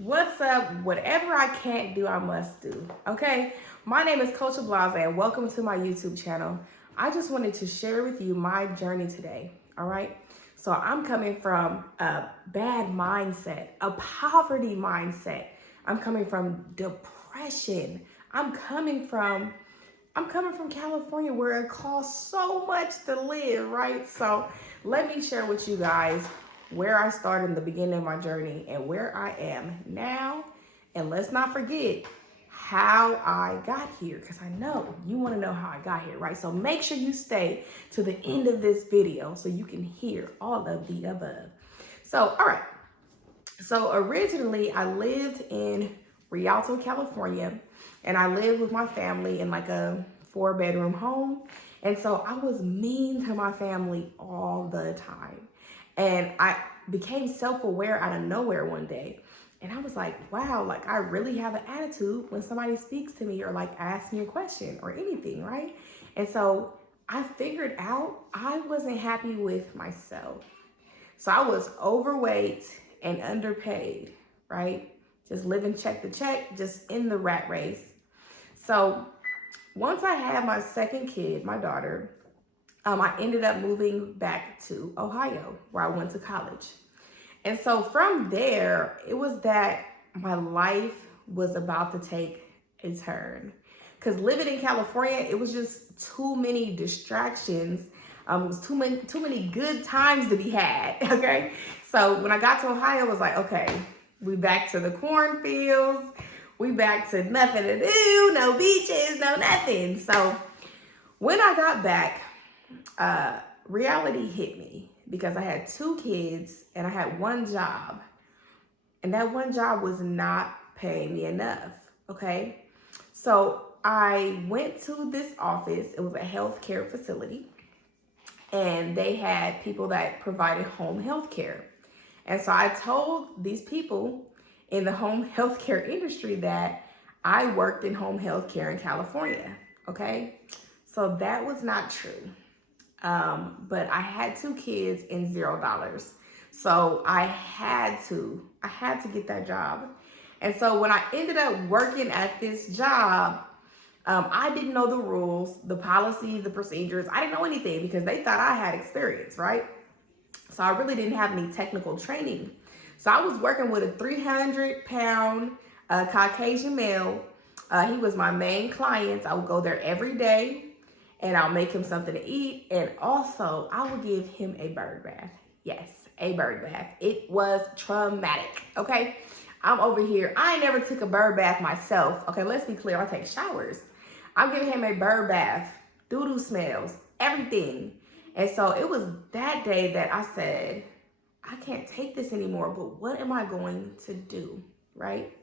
What's up? Whatever I can't do, I must do. Okay? My name is Coach Blase, and welcome to my YouTube channel. I just wanted to share with you my journey today. All right? So, I'm coming from a bad mindset, a poverty mindset. I'm coming from depression. I'm coming from California where it costs so much to live, right? So let me share with you guys where I started in the beginning of my journey and where I am now. And let's not forget how I got here, because I know you want to know how I got here, right? So make sure you stay to the end of this video so you can hear all of the above. So, all right. So originally I lived in Rialto, California, and I lived with my family in like a 4-bedroom home. And so I was mean to my family all the time. And I became self-aware out of nowhere one day. And I was like, wow, like I really have an attitude when somebody speaks to me or like asks me a question or anything, right? And so I figured out I wasn't happy with myself. So I was overweight and underpaid, right? Just living check to check, just in the rat race. So once I had my second kid, my daughter, I ended up moving back to Ohio where I went to college. And so from there, it was that my life was about to take a turn. Because living in California, it was just too many distractions. It was too many good times to be had, okay? So when I got to Ohio, I was like, okay, we back to the cornfields. We back to nothing to do, no beaches, no nothing. So when I got back, reality hit me because I had 2 kids and I had one job. And that one job was not paying me enough, okay? So I went to this office. It was a healthcare facility. And they had people that provided home health care. And so I told these people in the home healthcare industry that I worked in home healthcare in California, okay? So that was not true. But I had 2 kids and $0. So I had to get that job. And so when I ended up working at this job, I didn't know the rules, the policies, the procedures. I didn't know anything because they thought I had experience, right? So I really didn't have any technical training. So I was working with a 300-pound Caucasian male. He was my main client. I would go there every day and I'll make him something to eat. And also I would give him a bird bath. Yes, a bird bath. It was traumatic, okay? I'm over here. I ain't never took a bird bath myself. Okay, let's be clear. I take showers. I'm giving him a bird bath, doo-doo smells, everything. And so it was that day that I said, I can't take this anymore, but what am I going to do, right?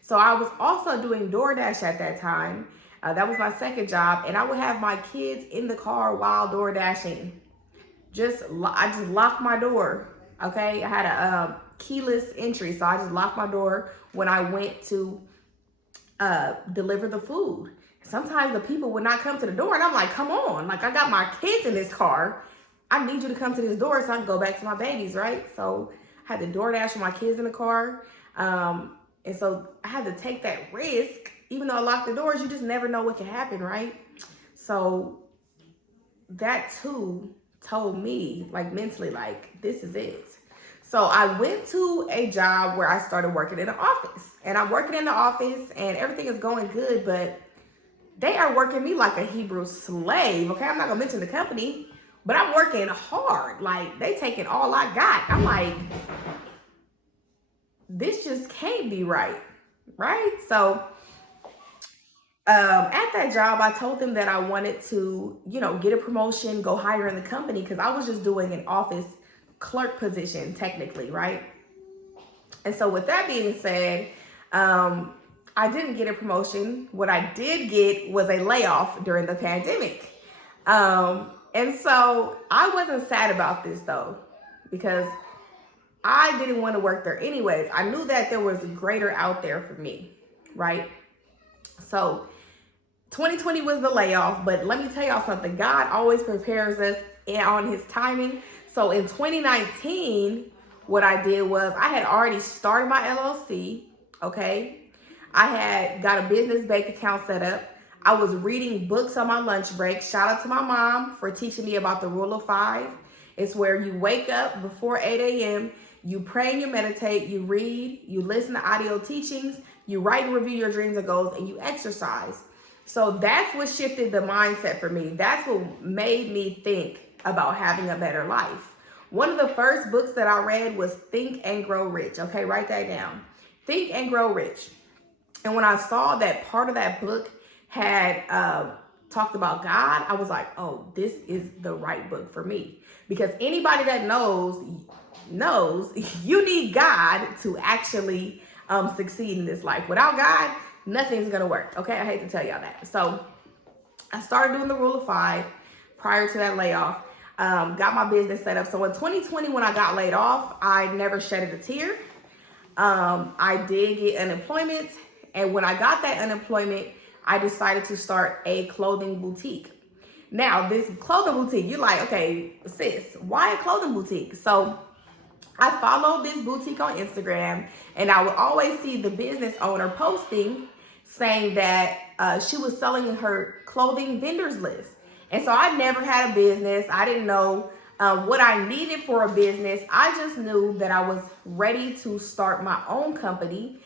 So I was also doing DoorDash at that time. That was my second job. And I would have my kids in the car while door dashing. I just locked my door, okay? I had a keyless entry, so I just locked my door when I went to deliver the food. Sometimes the people would not come to the door, and I'm like, come on, like I got my kids in this car. I need you to come to this door so I can go back to my babies, right? So I had to DoorDash with my kids in the car. And so I had to take that risk. Even though I locked the doors, you just never know what can happen, right? So that too told me, like mentally, like this is it. So I went to a job where I started working in an office. And I'm working in the office and everything is going good, but they are working me like a Hebrew slave, okay? I'm not gonna mention the company, but I'm working hard. Like, they taking all I got. I'm like, this just can't be right, right? So at that job, I told them that I wanted to, get a promotion, go higher in the company, because I was just doing an office clerk position, technically, right? And so with that being said, I didn't get a promotion. What I did get was a layoff during the pandemic. And so I wasn't sad about this though, because I didn't want to work there anyways. I knew that there was greater out there for me, right? So 2020 was the layoff, but let me tell y'all something. God always prepares us on his timing. So in 2019, what I did was I had already started my LLC. okay? I had got a business bank account set up. I was reading books on my lunch break. Shout out to my mom for teaching me about the rule of 5. It's where you wake up before 8 a.m., you pray and you meditate, you read, you listen to audio teachings, you write and review your dreams and goals, and you exercise. So that's what shifted the mindset for me. That's what made me think about having a better life. One of the first books that I read was Think and Grow Rich. Okay, write that down. Think and Grow Rich. And when I saw that part of that book had talked about God, I was like, oh, this is the right book for me. Because anybody that knows you need God to actually succeed in this life. Without God, nothing's going to work. Okay, I hate to tell y'all that. So I started doing the rule of 5 prior to that layoff. Got my business set up. So in 2020, when I got laid off, I never shedded a tear. I did get unemployment. And when I got that unemployment, I decided to start a clothing boutique. Now, this clothing boutique, you're like, okay, sis, why a clothing boutique? So I followed this boutique on Instagram, and I would always see the business owner posting saying that she was selling her clothing vendors list. And so I never had a business. I didn't know what I needed for a business. I just knew that I was ready to start my own company,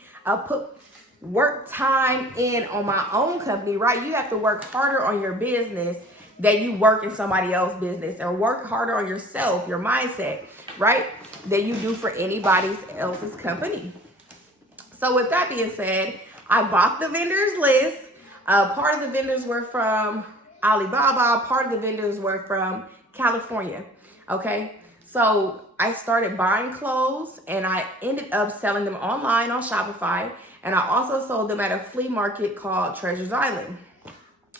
put work time in on my own company, right? You have to work harder on your business than you work in somebody else's business, or work harder on yourself, your mindset, right? Than you do for anybody else's company. So with that being said, I bought the vendors list. Part of the vendors were from Alibaba. Part of the vendors were from California. Okay. So I started buying clothes, and I ended up selling them online on Shopify. And I also sold them at a flea market called Treasures Island.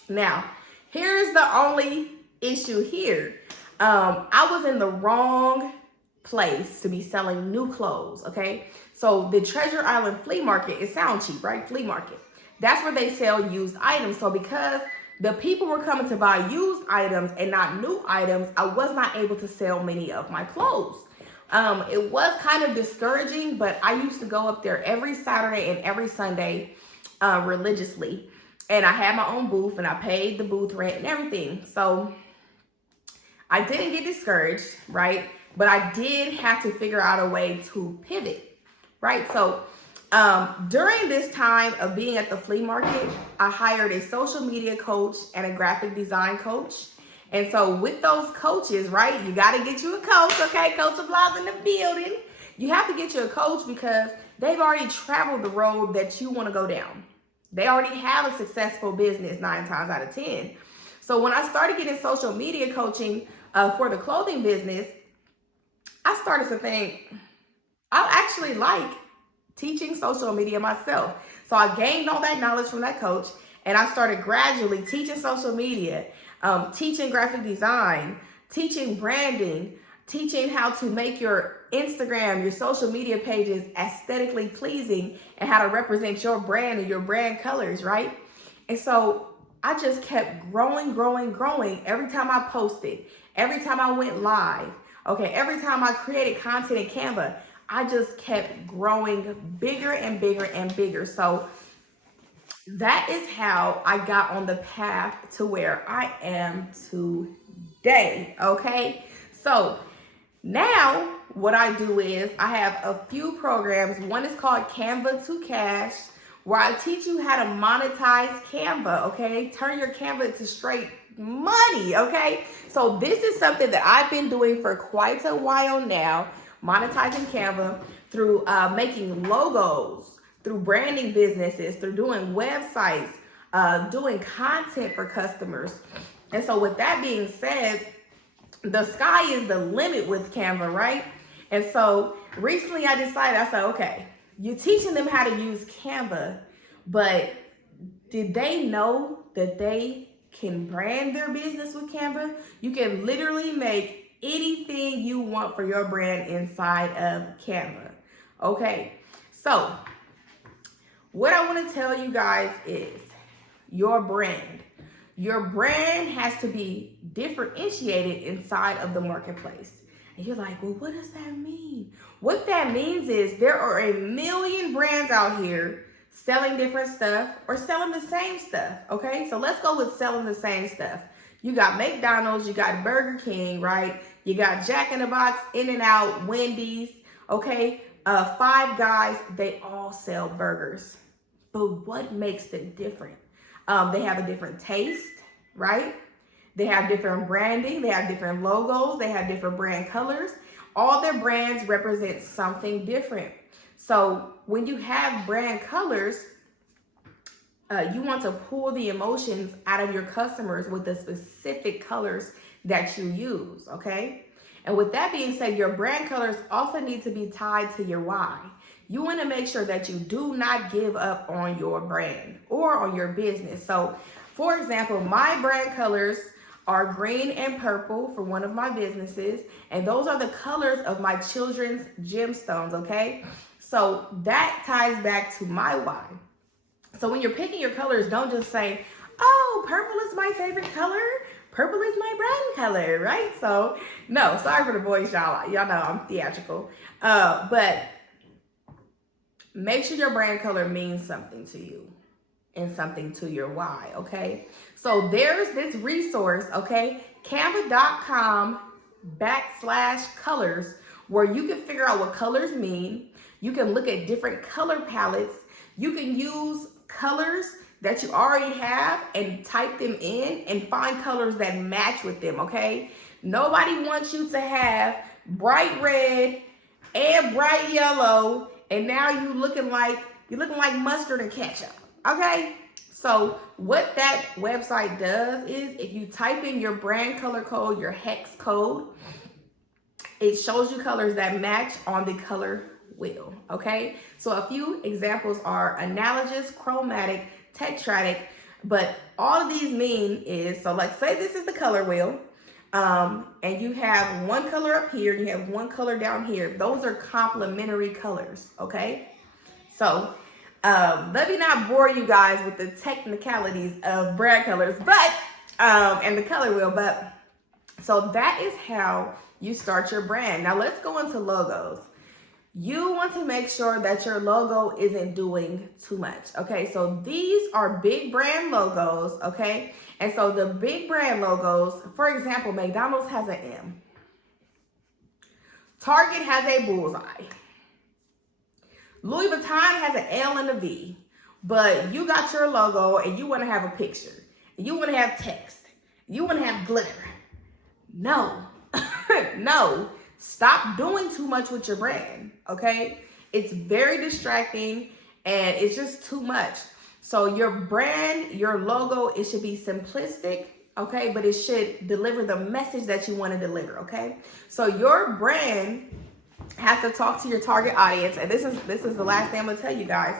Now, here's the only issue here. I was in the wrong place to be selling new clothes, okay? So the Treasure Island flea market, it sounds cheap, right? Flea market. That's where they sell used items. So because the people were coming to buy used items and not new items, I was not able to sell many of my clothes. It was kind of discouraging, but I used to go up there every Saturday and every Sunday religiously. And I had my own booth, and I paid the booth rent and everything. So I didn't get discouraged, right? But I did have to figure out a way to pivot, right? So during this time of being at the flea market, I hired a social media coach and a graphic design coach. And so with those coaches, right, you got to get you a coach, okay? Coach Applause in the building. You have to get you a coach because they've already traveled the road that you want to go down. They already have a successful business 9 times out of 10. So when I started getting social media coaching for the clothing business, I started to think, I actually like teaching social media myself. So I gained all that knowledge from that coach, and I started gradually teaching social media, teaching graphic design, teaching branding, teaching how to make your Instagram, your social media pages aesthetically pleasing, and how to represent your brand and your brand colors, right? And so I just kept growing. Every time I posted, every time I went live, okay, every time I created content in Canva, I just kept growing bigger and bigger and bigger. So that is how I got on the path to where I am today, okay? So now what I do is I have a few programs. One is called Canva to Cash, where I teach you how to monetize Canva, okay? Turn your Canva into straight money, okay? So this is something that I've been doing for quite a while now, monetizing Canva through making logos, through branding businesses, through doing websites, doing content for customers. And so with that being said, the sky is the limit with Canva, right? And so recently I decided, I said, okay, you're teaching them how to use Canva, but did they know that they can brand their business with Canva? You can literally make anything you want for your brand inside of Canva. Okay, so what I want to tell you guys is your brand. Your brand has to be differentiated inside of the marketplace. And you're like, well, what does that mean? What that means is there are a million brands out here selling different stuff or selling the same stuff, okay? So let's go with selling the same stuff. You got McDonald's, you got Burger King, right? You got Jack in the Box, In-N-Out, Wendy's, okay? Five Guys, they all sell burgers. But what makes them different? They have a different taste, right? They have different branding, they have different logos, they have different brand colors. All their brands represent something different. So when you have brand colors, you want to pull the emotions out of your customers with the specific colors that you use, okay? And with that being said, your brand colors also need to be tied to your why. You want to make sure that you do not give up on your brand or on your business. So, for example, my brand colors are green and purple for one of my businesses, and those are the colors of my children's gemstones, okay? So that ties back to my why. So when you're picking your colors, don't just say, oh, purple is my favorite color. Purple is my brand color, right? So no, sorry for the boys, y'all. Y'all know I'm theatrical. But make sure your brand color means something to you and something to your why, okay? So there's this resource, okay? Canva.com/colors, where you can figure out what colors mean. You can look at different color palettes. You can use colors that you already have and type them in and find colors that match with them, okay? Nobody wants you to have bright red and bright yellow, and now you're looking like mustard and ketchup, okay? So what that website does is if you type in your brand color code, your hex code, it shows you colors that match on the color wheel, okay? So a few examples are analogous, chromatic, tetratic, but all of these mean is, so like say this is the color wheel, and you have one color up here, and you have one color down here. Those are complementary colors, okay? So let me not bore you guys with the technicalities of brand colors, but and the color wheel, but so that is how you start your brand. Now let's go into logos. You want to make sure that your logo isn't doing too much, okay? So these are big brand logos, okay? And so the big brand logos, for example, McDonald's has an M. Target has a bullseye. Louis Vuitton has an L and a V. But you got your logo and you want to have a picture. You want to have text. You want to have glitter. No, no. Stop doing too much with your brand, okay? It's very distracting and it's just too much. So your brand, your logo, it should be simplistic, okay? But it should deliver the message that you want to deliver, okay? So your brand has to talk to your target audience. And this is the last thing I'm going to tell you guys.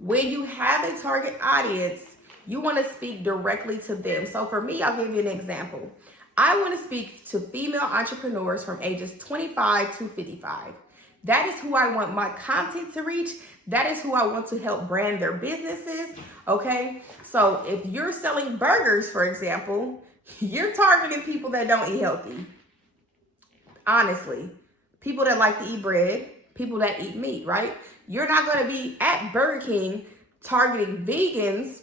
When you have a target audience, you want to speak directly to them. So for me, I'll give you an example. I want to speak to female entrepreneurs from ages 25 to 55. That is who I want my content to reach. That is who I want to help brand their businesses, okay? So if you're selling burgers, for example, you're targeting people that don't eat healthy. Honestly, people that like to eat bread, people that eat meat, right? You're not going to be at Burger King targeting vegans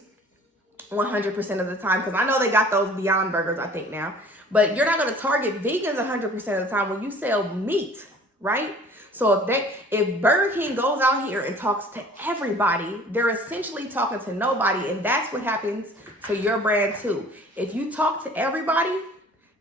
100% of the time, because I know they got those Beyond Burgers, I think now. But you're not going to target vegans 100% of the time when you sell meat, right? So if Burger King goes out here and talks to everybody, they're essentially talking to nobody, and that's what happens to your brand too. If you talk to everybody,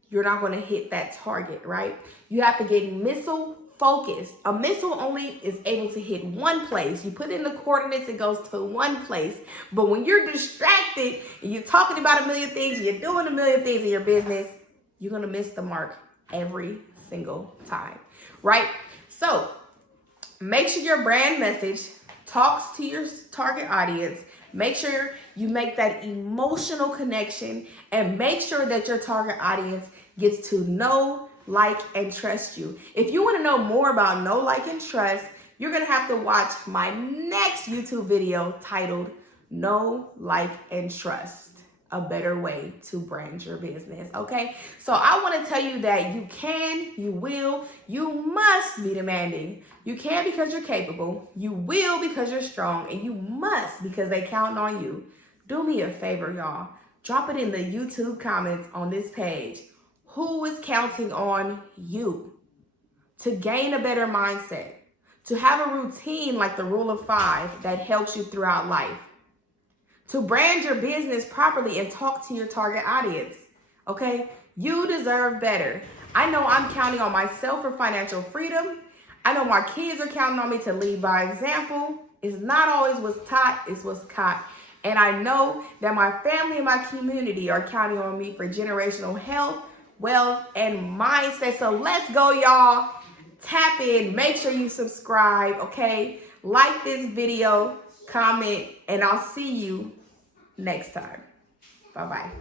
you're not going to hit that target, right? You have to get missile focused. A missile only is able to hit one place. You put in the coordinates, it goes to one place. But when you're distracted and you're talking about a million things, you're doing a million things in your business, you're going to miss the mark every single time, right? So make sure your brand message talks to your target audience. Make sure you make that emotional connection, and make sure that your target audience gets to know, like, and trust you. If you want to know more about know, like, and trust, you're going to have to watch my next YouTube video titled Know, Like, and Trust. a better way to brand your business, okay? So I want to tell you that you can, you will, you must be demanding. You can because you're capable, you will because you're strong, and you must because they count on you. Do me a favor, y'all. Drop it in the YouTube comments on this page. Who is counting on you to gain a better mindset, to have a routine like the Rule of 5 that helps you throughout life, to brand your business properly and talk to your target audience, okay? You deserve better. I know I'm counting on myself for financial freedom. I know my kids are counting on me to lead by example. It's not always what's taught, it's what's caught. And I know that my family and my community are counting on me for generational health, wealth, and mindset. So let's go, y'all. Tap in, make sure you subscribe, okay? Like this video, comment, and I'll see you next time. Bye-bye.